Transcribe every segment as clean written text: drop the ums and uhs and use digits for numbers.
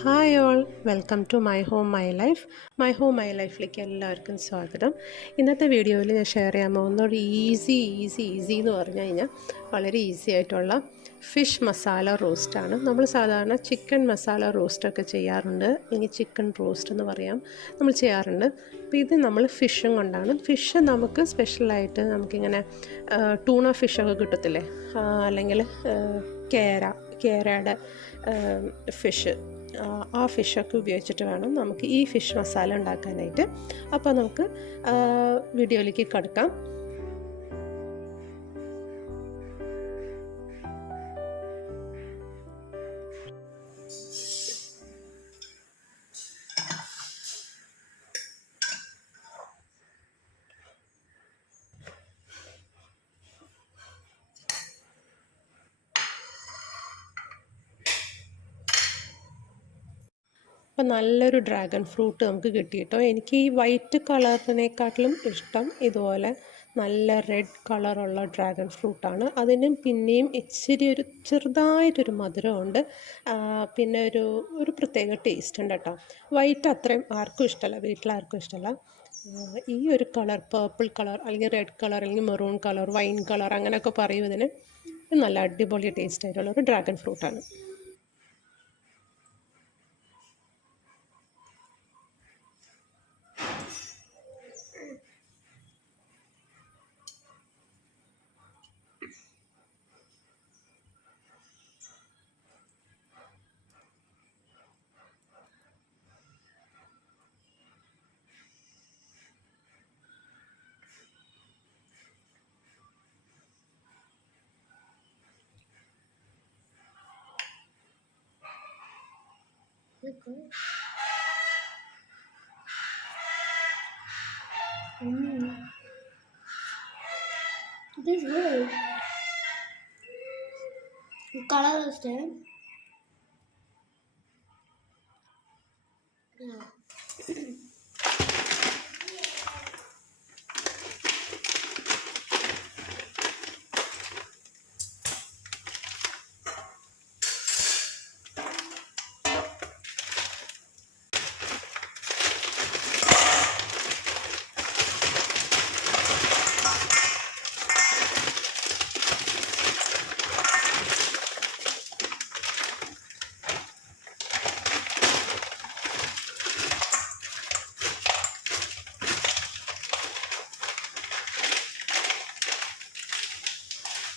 Hi all, welcome to my home my life. My home my ലൈഫിലേക്ക് എല്ലാവർക്കും സ്വാഗതം. ഇന്നത്തെ വീഡിയോയിൽ ഞാൻ ഷെയർ ചെയ്യാൻ പോകുന്ന ഒരു ഈസി എന്ന് പറഞ്ഞു കഴിഞ്ഞാൽ വളരെ ഈസി ആയിട്ടുള്ള ഫിഷ് മസാല റോസ്റ്റാണ്. നമ്മൾ സാധാരണ ചിക്കൻ മസാല റോസ്റ്റൊക്കെ ചെയ്യാറുണ്ട്, ഇനി ചിക്കൻ റോസ്റ്റ് എന്ന് പറയാം, നമ്മൾ ചെയ്യാറുണ്ട്. അപ്പോൾ ഇത് നമ്മൾ ഫിഷും കൊണ്ടാണ്. ഫിഷ് നമുക്ക് സ്പെഷ്യലായിട്ട് നമുക്കിങ്ങനെ ടൂണ ഫിഷൊക്കെ കിട്ടത്തില്ലേ, അല്ലെങ്കിൽ കേരയുടെ ഫിഷ്, ആ ഫിഷൊക്കെ ഉപയോഗിച്ചിട്ട് വേണം നമുക്ക് ഈ ഫിഷ് മസാല ഉണ്ടാക്കാനായിട്ട്. അപ്പോൾ നമുക്ക് വീഡിയോയിലേക്ക് കടക്കാം. അപ്പോൾ നല്ലൊരു ഡ്രാഗൺ ഫ്രൂട്ട് നമുക്ക് കിട്ടിയിട്ടോ. എനിക്ക് ഈ വൈറ്റ് കളറിനെക്കാട്ടിലും ഇഷ്ടം ഇതുപോലെ നല്ല റെഡ് കളറുള്ള ഡ്രാഗൺ ഫ്രൂട്ടാണ്. അതിനും പിന്നെയും ഇച്ചിരി ഒരു ചെറുതായിട്ടൊരു മധുരമുണ്ട്, പിന്നെ ഒരു പ്രത്യേക ടേസ്റ്റ് ഉണ്ട് കേട്ടോ. വൈറ്റ് അത്രയും ആർക്കും ഇഷ്ടമല്ല, വീട്ടിലാർക്കും ഇഷ്ടമല്ല. ഈ ഒരു കളർ, പേർപ്പിൾ കളർ അല്ലെങ്കിൽ റെഡ് കളർ അല്ലെങ്കിൽ മെറൂൺ കളർ, വൈൻ കളർ അങ്ങനെയൊക്കെ പറയും ഇതിന്. നല്ല അടിപൊളി ടേസ്റ്റ് ആയിട്ടുള്ള ഒരു ഡ്രാഗൺ ഫ്രൂട്ടാണ്. This is good. Color is there. Yeah.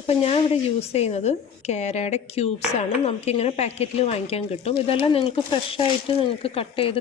അപ്പോൾ ഞാൻ ഇവിടെ യൂസ് ചെയ്യുന്നത് കേരയുടെ ക്യൂബ്സാണ്. നമുക്കിങ്ങനെ പാക്കറ്റിൽ വാങ്ങിക്കാൻ കിട്ടും. ഇതെല്ലാം നിങ്ങൾക്ക് ഫ്രഷായിട്ട് നിങ്ങൾക്ക് കട്ട് ചെയ്ത്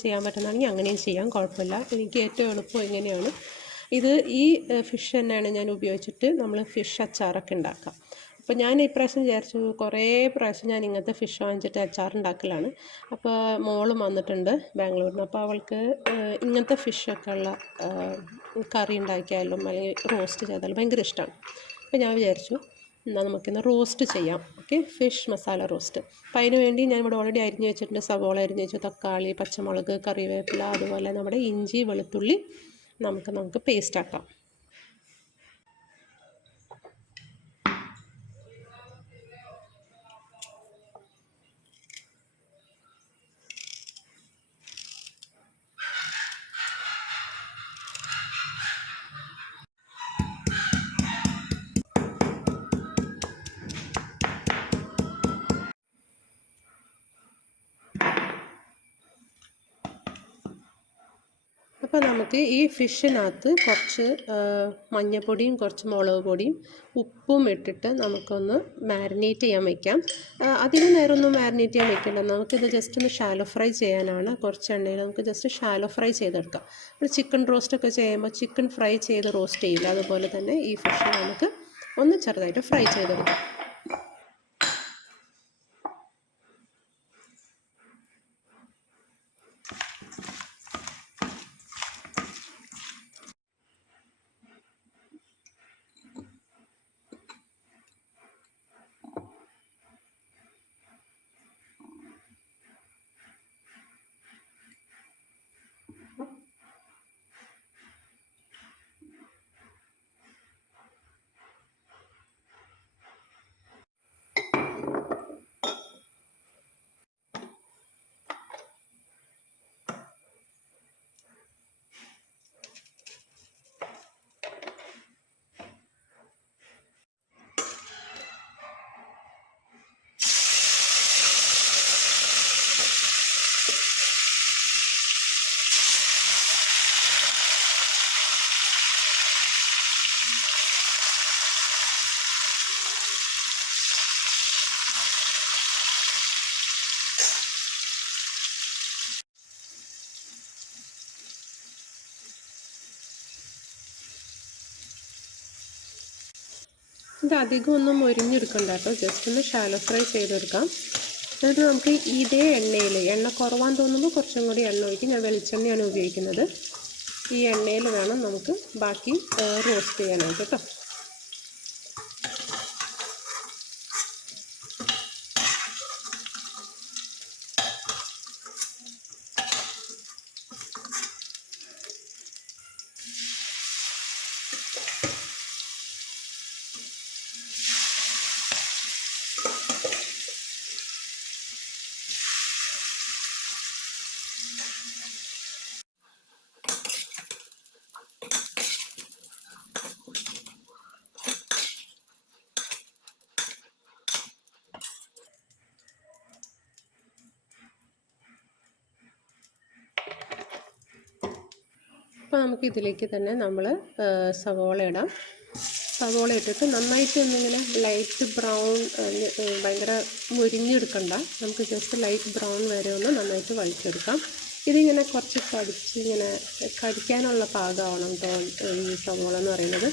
ചെയ്യാൻ പറ്റുന്നതാണെങ്കിൽ അങ്ങനെയും ചെയ്യാം, കുഴപ്പമില്ല. എനിക്ക് ഏറ്റവും എളുപ്പം ഇങ്ങനെയാണ്. ഈ ഫിഷ് തന്നെയാണ് ഞാൻ ഉപയോഗിച്ചിട്ട് നമ്മൾ ഫിഷ് അച്ചാറൊക്കെ ഉണ്ടാക്കാം. അപ്പോൾ ഞാൻ ഇപ്രാവശ്യം വിചാരിച്ചു, കുറേ പ്രാവശ്യം ഞാൻ ഇങ്ങനത്തെ ഫിഷ് വാങ്ങിച്ചിട്ട് അച്ചാറുണ്ടാക്കലാണ്. അപ്പോൾ മോളും വന്നിട്ടുണ്ട് ബാംഗ്ലൂരിൽ നിന്ന്. അപ്പോൾ അവൾക്ക് ഇങ്ങനത്തെ ഫിഷൊക്കെ ഉള്ള കറി ഉണ്ടാക്കിയാലും അല്ലെങ്കിൽ റോസ്റ്റ് ചെയ്താലും ഭയങ്കര ഇഷ്ടമാണ്. അപ്പോൾ ഞാൻ വിചാരിച്ചു എന്നാൽ നമുക്കിന്ന് റോസ്റ്റ് ചെയ്യാം. Okay, fish masala roast. അപ്പോൾ അതിന് വേണ്ടി ഞാൻ ഇവിടെ ഓൾറെഡി അരിഞ്ഞ് വെച്ചിട്ടുണ്ട്. സവോള അരിഞ്ഞ് വെച്ചു, തക്കാളി, പച്ചമുളക്, കറിവേപ്പില, അതുപോലെ നമ്മുടെ ഇഞ്ചി, വെളുത്തുള്ളി നമുക്ക് പേസ്റ്റ് ആക്കാം. അപ്പോൾ നമുക്ക് ഈ ഫിഷിനകത്ത് കുറച്ച് മഞ്ഞൾപ്പൊടിയും കുറച്ച് മുളക് പൊടിയും ഉപ്പും ഇട്ടിട്ട് നമുക്കൊന്ന് മാരിനേറ്റ് ചെയ്യാൻ വയ്ക്കാം. അധികം നേരമൊന്നും മാരിനേറ്റ് ചെയ്യാൻ വയ്ക്കേണ്ട, നമുക്കിത് ജസ്റ്റ് ഒന്ന് ഷാലോ ഫ്രൈ ചെയ്യാനാണ്. കുറച്ച് എണ്ണയിൽ നമുക്ക് ജസ്റ്റ് ഷാലോ ഫ്രൈ ചെയ്തെടുക്കാം. നമ്മൾ ചിക്കൻ റോസ്റ്റൊക്കെ ചെയ്യുമ്പോൾ ചിക്കൻ ഫ്രൈ ചെയ്ത് റോസ്റ്റ് ചെയ്യില്ല, അതുപോലെ തന്നെ ഈ ഫിഷ് നമുക്ക് ഒന്ന് ചെറുതായിട്ട് ഫ്രൈ ചെയ്തെടുക്കാം. ഇത് അധികം ഒന്നും മൊരിഞ്ഞെടുക്കണ്ട കേട്ടോ, ജസ്റ്റ് ഒന്ന് ഷാലോ ഫ്രൈ ചെയ്തെടുക്കാം. എന്നിട്ട് നമുക്ക് ഇതേ എണ്ണയിൽ, എണ്ണ കുറവാന്ന് തോന്നുമ്പോൾ കുറച്ചും കൂടി എണ്ണ ഒഴിക്കും. ഞാൻ വെളിച്ചെണ്ണയാണ് ഉപയോഗിക്കുന്നത്. ഈ എണ്ണയിൽ വേണം നമുക്ക് ബാക്കി റോസ്റ്റ് ചെയ്യാനായിട്ട് കേട്ടോ. അപ്പോൾ നമുക്ക് ഇതിലേക്ക് തന്നെ നമ്മൾ സവോള ഇടാം. സവോള ഇട്ടിട്ട് നന്നായിട്ട് ഒന്നിങ്ങനെ ലൈറ്റ് ബ്രൗൺ, ഭയങ്കര മുരിഞ്ഞെടുക്കണ്ട, നമുക്ക് ജസ്റ്റ് ലൈറ്റ് ബ്രൗൺ വരെ ഒന്ന് നന്നായിട്ട് വഴറ്റിയെടുക്കാം. ഇതിങ്ങനെ കുറച്ച് ഇങ്ങനെ കടിക്കാനുള്ള പാകമാവണം കേട്ടോ ഈ സവോള എന്ന് പറയുന്നത്.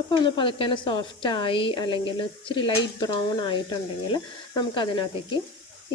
അപ്പോൾ ഒന്ന് പതുക്കെ സോഫ്റ്റായി അല്ലെങ്കിൽ ഇച്ചിരി ലൈറ്റ് ബ്രൗൺ ആയിട്ടുണ്ടെങ്കിൽ നമുക്കതിനകത്തേക്ക്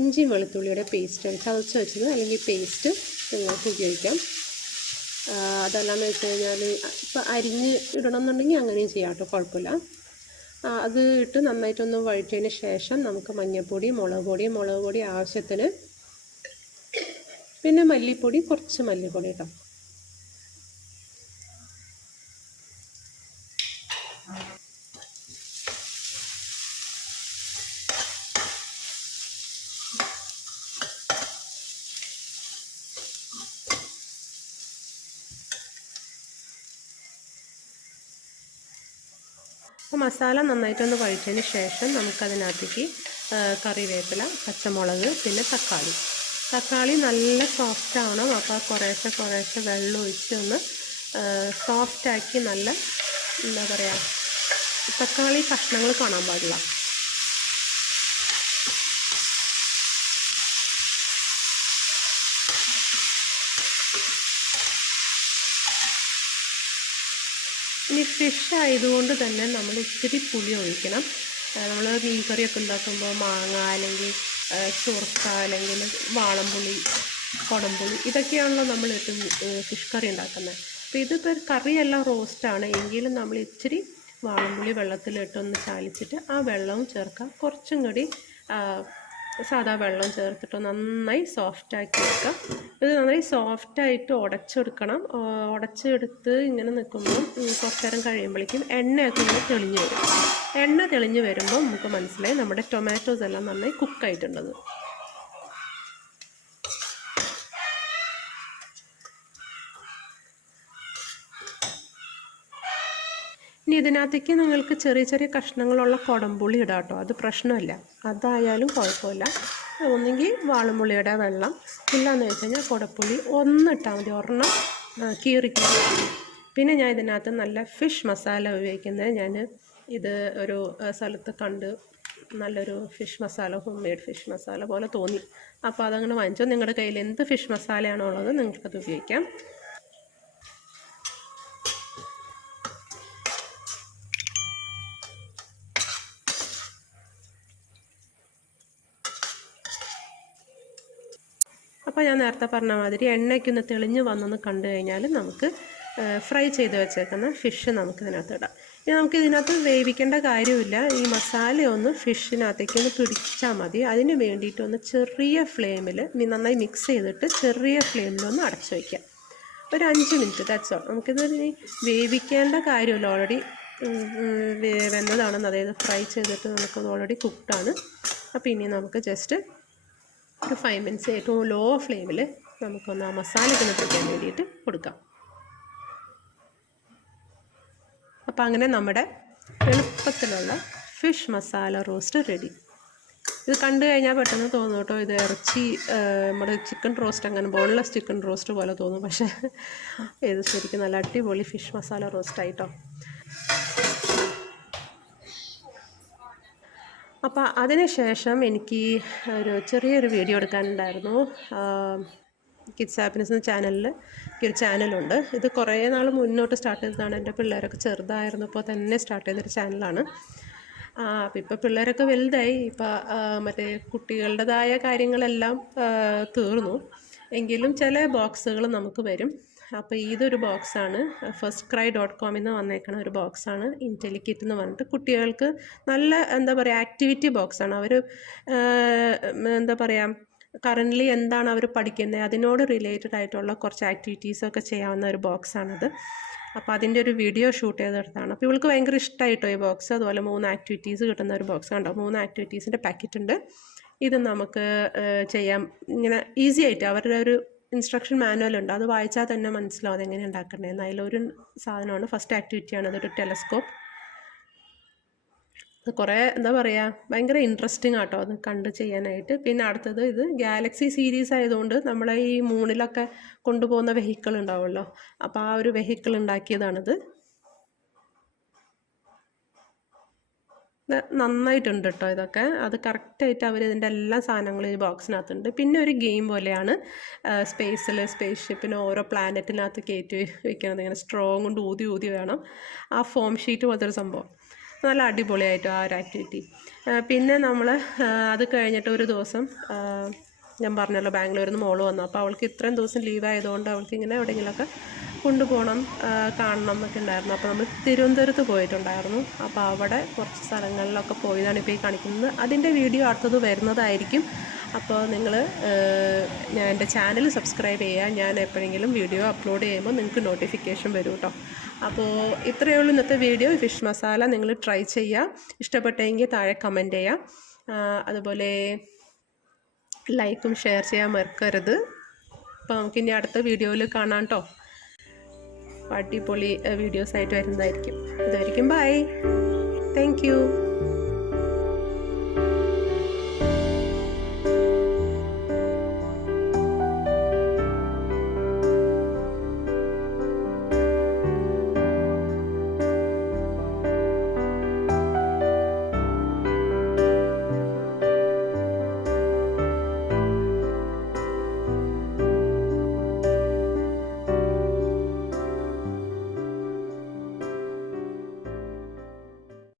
ഇഞ്ചി വെളുത്തുള്ളിയുടെ പേസ്റ്റ് ചതച്ച് വെച്ചത് അല്ലെങ്കിൽ പേസ്റ്റ് നിങ്ങൾക്ക് ഉപയോഗിക്കാം. അതല്ലാന്ന് വെച്ച് കഴിഞ്ഞാൽ ഇപ്പോൾ അരിഞ്ഞ് ഇടണം എന്നുണ്ടെങ്കിൽ അങ്ങനെയും ചെയ്യാം കേട്ടോ, കുഴപ്പമില്ല. അത് ഇട്ട് നന്നായിട്ടൊന്ന് വഴറ്റിയതിന് ശേഷം നമുക്ക് മഞ്ഞൾപ്പൊടി, മുളക് പൊടി ആവശ്യത്തിന്, പിന്നെ മല്ലിപ്പൊടി, കുറച്ച് മല്ലിപ്പൊടി കേട്ടോ. അപ്പോൾ മസാല നന്നായിട്ടൊന്ന് വഴറ്റിയതിന് ശേഷം നമുക്കതിനകത്തേക്ക് കറിവേപ്പില, പച്ചമുളക്, പിന്നെ തക്കാളി നല്ല സോഫ്റ്റ് ആവണം. അപ്പോൾ കുറേശ്ശെ വെള്ളം ഒഴിച്ച് ഒന്ന് സോഫ്റ്റാക്കി, നല്ല എന്താ പറയുക, തക്കാളി കഷ്ണങ്ങൾ കാണാൻ പാടില്ല. ഇനി ഫിഷ് ആയതുകൊണ്ട് തന്നെ നമ്മൾ ഇത്തിരി പുളി ഒഴിക്കണം. നമ്മൾ മീൻ കറിയൊക്കെ ഉണ്ടാക്കുമ്പോൾ മാങ്ങ അല്ലെങ്കിൽ ചുർക്ക അല്ലെങ്കിൽ വാളംപുളി, കുടംപുളി, ഇതൊക്കെയാണല്ലോ നമ്മൾ ഫിഷ് കറി ഉണ്ടാക്കുന്നത്. അപ്പോൾ ഇതിപ്പോൾ കറിയെല്ലാം റോസ്റ്റാണ് എങ്കിലും നമ്മൾ ഇച്ചിരി വാളംപുളി വെള്ളത്തിലിട്ടൊന്ന് ചാലിച്ചിട്ട് ആ വെള്ളവും ചേർക്കാം. കുറച്ചും കൂടി സാധാ വെള്ളം ചേർത്തിട്ട് നന്നായി സോഫ്റ്റാക്കി വെക്കുക. ഇത് നന്നായി സോഫ്റ്റായിട്ട് ഉടച്ചെടുക്കണം. ഉടച്ചെടുത്ത് ഇങ്ങനെ നിൽക്കുമ്പോൾ കുറച്ച് നേരം കഴിയുമ്പോഴേക്കും എണ്ണയൊക്കെ ഇങ്ങനെ തെളിഞ്ഞ് വരും. എണ്ണ തെളിഞ്ഞ് വരുമ്പോൾ നമുക്ക് മനസ്സിലായി നമ്മുടെ ടൊമാറ്റോസ് എല്ലാം നന്നായി കുക്കായിട്ടുണ്ടെന്ന്. ഇനി ഇതിനകത്തേക്ക് നിങ്ങൾക്ക് ചെറിയ കഷ്ണങ്ങളുള്ള കുടംപുളി ഇടാം കേട്ടോ, അത് പ്രശ്നമില്ല, അതായാലും കുഴപ്പമില്ല. ഒന്നെങ്കിൽ വാളംപുളിയുടെ വെള്ളം, ഇല്ലയെന്ന് വെച്ച് കഴിഞ്ഞാൽ കുടപ്പുളി ഒന്നിട്ടാൽ മതി, ഒരെണ്ണം കീറി. പിന്നെ ഞാൻ ഇതിനകത്ത് നല്ല ഫിഷ് മസാല ഉപയോഗിക്കുന്നത്. ഞാൻ ഇത് ഒരു സ്ഥലത്ത് കണ്ട് നല്ലൊരു fish masala, home made fish masala പോലെ തോന്നി. അപ്പോൾ അതങ്ങനെ വാങ്ങിച്ചോ. നിങ്ങളുടെ കയ്യിൽ എന്ത് ഫിഷ് മസാലയാണോ ഉള്ളത് നിങ്ങൾക്കത് ഉപയോഗിക്കാം. അപ്പോൾ ഞാൻ നേരത്തെ പറഞ്ഞ മാതിരി എണ്ണയ്ക്കൊന്ന് തെളിഞ്ഞ് വന്നൊന്ന് കണ്ടു കഴിഞ്ഞാൽ നമുക്ക് ഫ്രൈ ചെയ്ത് വെച്ചേക്കുന്ന ഫിഷ് നമുക്ക് ഇതിനകത്ത് ഇടാം. ഇനി നമുക്ക് ഇതിനകത്ത് വേവിക്കേണ്ട കാര്യമില്ല. ഈ മസാലയൊന്ന് ഫിഷിനകത്തേക്കൊന്ന് പിടിച്ചാൽ മതി. അതിന് വേണ്ടിയിട്ടൊന്ന് ചെറിയ ഫ്ലെയിമിൽ നന്നായി മിക്സ് ചെയ്തിട്ട് ചെറിയ ഫ്ലെയിമിലൊന്ന് അടച്ചു വയ്ക്കാം. ഒരു 5 മിനിറ്റ്, ദാറ്റ്സ് ഓൾ. നമുക്കിത് വേവിക്കേണ്ട കാര്യമില്ല, ഓൾറെഡി വെന്തതാണെന്ന്, അതായത് ഫ്രൈ ചെയ്തിട്ട് നമുക്കത് ഓൾറെഡി കുക്ക്ഡാണ്. അപ്പോൾ ഇനി നമുക്ക് ജസ്റ്റ് ഒരു 5 മിനിറ്റ്സ് ഏറ്റവും ലോ ഫ്ലെയിമിൽ നമുക്കൊന്ന് ആ മസാലയ്ക്കൊന്ന് പിടിക്കാൻ വേണ്ടിയിട്ട് കൊടുക്കാം. അപ്പോൾ അങ്ങനെ നമ്മുടെ എളുപ്പത്തിലുള്ള ഫിഷ് മസാല റോസ്റ്റ് റെഡി. ഇത് കണ്ടു കഴിഞ്ഞാൽ പെട്ടെന്ന് തോന്നും കേട്ടോ ഇത് ഇറച്ചി, നമ്മുടെ ചിക്കൻ റോസ്റ്റ്, അങ്ങനെ ബോൺലെസ് ചിക്കൻ റോസ്റ്റ് പോലെ തോന്നും. പക്ഷേ ഇത് ശരിക്കും നല്ല അടിപൊളി ഫിഷ് മസാല റോസ്റ്റായിട്ടോ. അപ്പോൾ അതിന് ശേഷം എനിക്ക് ഒരു ചെറിയൊരു വീഡിയോ എടുക്കാനുണ്ടായിരുന്നു. കിഡ്സ് ഹാപ്പിനെസ് എന്ന ചാനലിൽ ഒരു ചാനലുണ്ട്. ഇത് കുറേ നാൾ മുന്നോട്ട് സ്റ്റാർട്ട് ചെയ്തതാണ്. എൻ്റെ പിള്ളേരൊക്കെ ചെറുതായിരുന്നപ്പോൾ തന്നെ സ്റ്റാർട്ട് ചെയ്തൊരു ചാനലാണ്. അപ്പോൾ ഇപ്പോൾ പിള്ളേരൊക്കെ വലുതായി. ഇപ്പോൾ മറ്റേ കുട്ടികളുടേതായ കാര്യങ്ങളെല്ലാം തീർന്നു. എങ്കിലും ചില ബോക്സുകൾ നമുക്ക് വരും. അപ്പോൾ ഇതൊരു ബോക്സാണ്. firstcry.com എന്ന് വന്നേക്കണ ഒരു ബോക്സാണ്. ഇൻറ്റലിക്കിറ്റ് എന്ന് പറഞ്ഞിട്ട് കുട്ടികൾക്ക് നല്ല എന്താ പറയുക ആക്ടിവിറ്റി ബോക്സാണ്. അവർ എന്താ പറയുക കറൻ്റ്ലി എന്താണ് അവർ പഠിക്കുന്നത് അതിനോട് റിലേറ്റഡ് ആയിട്ടുള്ള കുറച്ച് ആക്ടിവിറ്റീസൊക്കെ ചെയ്യാവുന്ന ഒരു ബോക്സാണിത്. അപ്പോൾ അതിൻ്റെ ഒരു വീഡിയോ ഷൂട്ട് ചെയ്തെടുത്താണ്. അപ്പോൾ ഇവൾക്ക് ഭയങ്കര ഇഷ്ടമായിട്ടോ ഈ ബോക്സ്. അതുപോലെ 3 ആക്ടിവിറ്റീസ് കിട്ടുന്ന ഒരു ബോക്സ് കണ്ടോ. 3 ആക്ടിവിറ്റീസിൻ്റെ പാക്കറ്റ് ഉണ്ട്. ഇത് നമുക്ക് ചെയ്യാം ഇങ്ങനെ ഈസി ആയിട്ട്. അവരുടെ ഒരു ഇൻസ്ട്രക്ഷൻ മാനുവൽ ഉണ്ട്, അത് വായിച്ചാൽ തന്നെ മനസ്സിലാവും അതെങ്ങനെ ഉണ്ടാക്കേണ്ടതെന്ന്. അതിലൊരു സാധനമാണ് ഫസ്റ്റ് ആക്ടിവിറ്റിയാണ്. അതൊരു ടെലസ്കോപ്പ്. അത് കുറേ എന്താ പറയുക ഭയങ്കര ഇൻട്രസ്റ്റിംഗ് ആട്ടോ അത് കണ്ട് ചെയ്യാനായിട്ട്. പിന്നെ അടുത്തത് ഇത് ഗാലക്സി സീരീസ് ആയതുകൊണ്ട് നമ്മളെ ഈ മൂണിലൊക്കെ കൊണ്ടുപോകുന്ന വെഹിക്കിൾ ഉണ്ടാവുമല്ലോ, അപ്പോൾ ആ ഒരു വെഹിക്കിൾ ഉണ്ടാക്കിയതാണിത്. നന്നായിട്ടുണ്ട് കേട്ടോ ഇതൊക്കെ. അത് കറക്റ്റായിട്ട് അവർ ഇതിൻ്റെ എല്ലാ സാധനങ്ങളും ഈ ബോക്സിനകത്തുണ്ട്. പിന്നെ ഒരു ഗെയിം പോലെയാണ്. സ്പേസ് ഷിപ്പിന് ഓരോ പ്ലാനറ്റിനകത്ത് കയറ്റി വെക്കുന്നത്. ഇങ്ങനെ സ്ട്രോങ് കൊണ്ട് ഊതി ഊതി വേണം. ആ ഫോം ഷീറ്റ് പോലത്തെ ഒരു സംഭവം നല്ല അടിപൊളിയായിട്ടോ ആ ഒരു ആക്ടിവിറ്റി. പിന്നെ നമ്മൾ അത് കഴിഞ്ഞിട്ട് ഒരു ദിവസം ഞാൻ പറഞ്ഞല്ലോ ബാംഗ്ലൂരിൽ നിന്ന് മോള് വന്നു. അപ്പോൾ അവൾക്ക് ഇത്രയും ദിവസം ലീവായതുകൊണ്ട് അവൾക്ക് ഇങ്ങനെ എവിടെയെങ്കിലുമൊക്കെ കൊണ്ടുപോകണം കാണണം എന്നൊക്കെ ഉണ്ടായിരുന്നു. അപ്പോൾ നമ്മൾ തിരുവനന്തപുരത്ത് പോയിട്ടുണ്ടായിരുന്നു. അപ്പോൾ അവിടെ കുറച്ച് സ്ഥലങ്ങളിലൊക്കെ പോയതാണ് ഇപ്പോൾ ഈ കാണിക്കുന്നത്. അതിൻ്റെ വീഡിയോ അടുത്തത് വരുന്നതായിരിക്കും. അപ്പോൾ നിങ്ങൾ ഞാൻ എൻ്റെ ചാനൽ സബ്സ്ക്രൈബ് ചെയ്യുക. ഞാൻ എപ്പോഴെങ്കിലും വീഡിയോ അപ്ലോഡ് ചെയ്യുമ്പോൾ നിങ്ങൾക്ക് നോട്ടിഫിക്കേഷൻ വരും കേട്ടോ. അപ്പോൾ ഇത്രയേ ഉള്ളൂ ഇന്നത്തെ വീഡിയോ. ഫിഷ് മസാല നിങ്ങൾ ട്രൈ ചെയ്യുക. ഇഷ്ടപ്പെട്ടെങ്കിൽ താഴെ കമൻറ്റ് ചെയ്യുക. അതുപോലെ ലൈക്കും ഷെയർ ചെയ്യാൻ മറക്കരുത്. അപ്പോൾ നമുക്കിനി അടുത്ത വീഡിയോയിൽ കാണാം കേട്ടോ. അടിപൊളി വീഡിയോസായിട്ട് വരുന്നതായിരിക്കും. അതുവരെയും ബൈ. Thank you.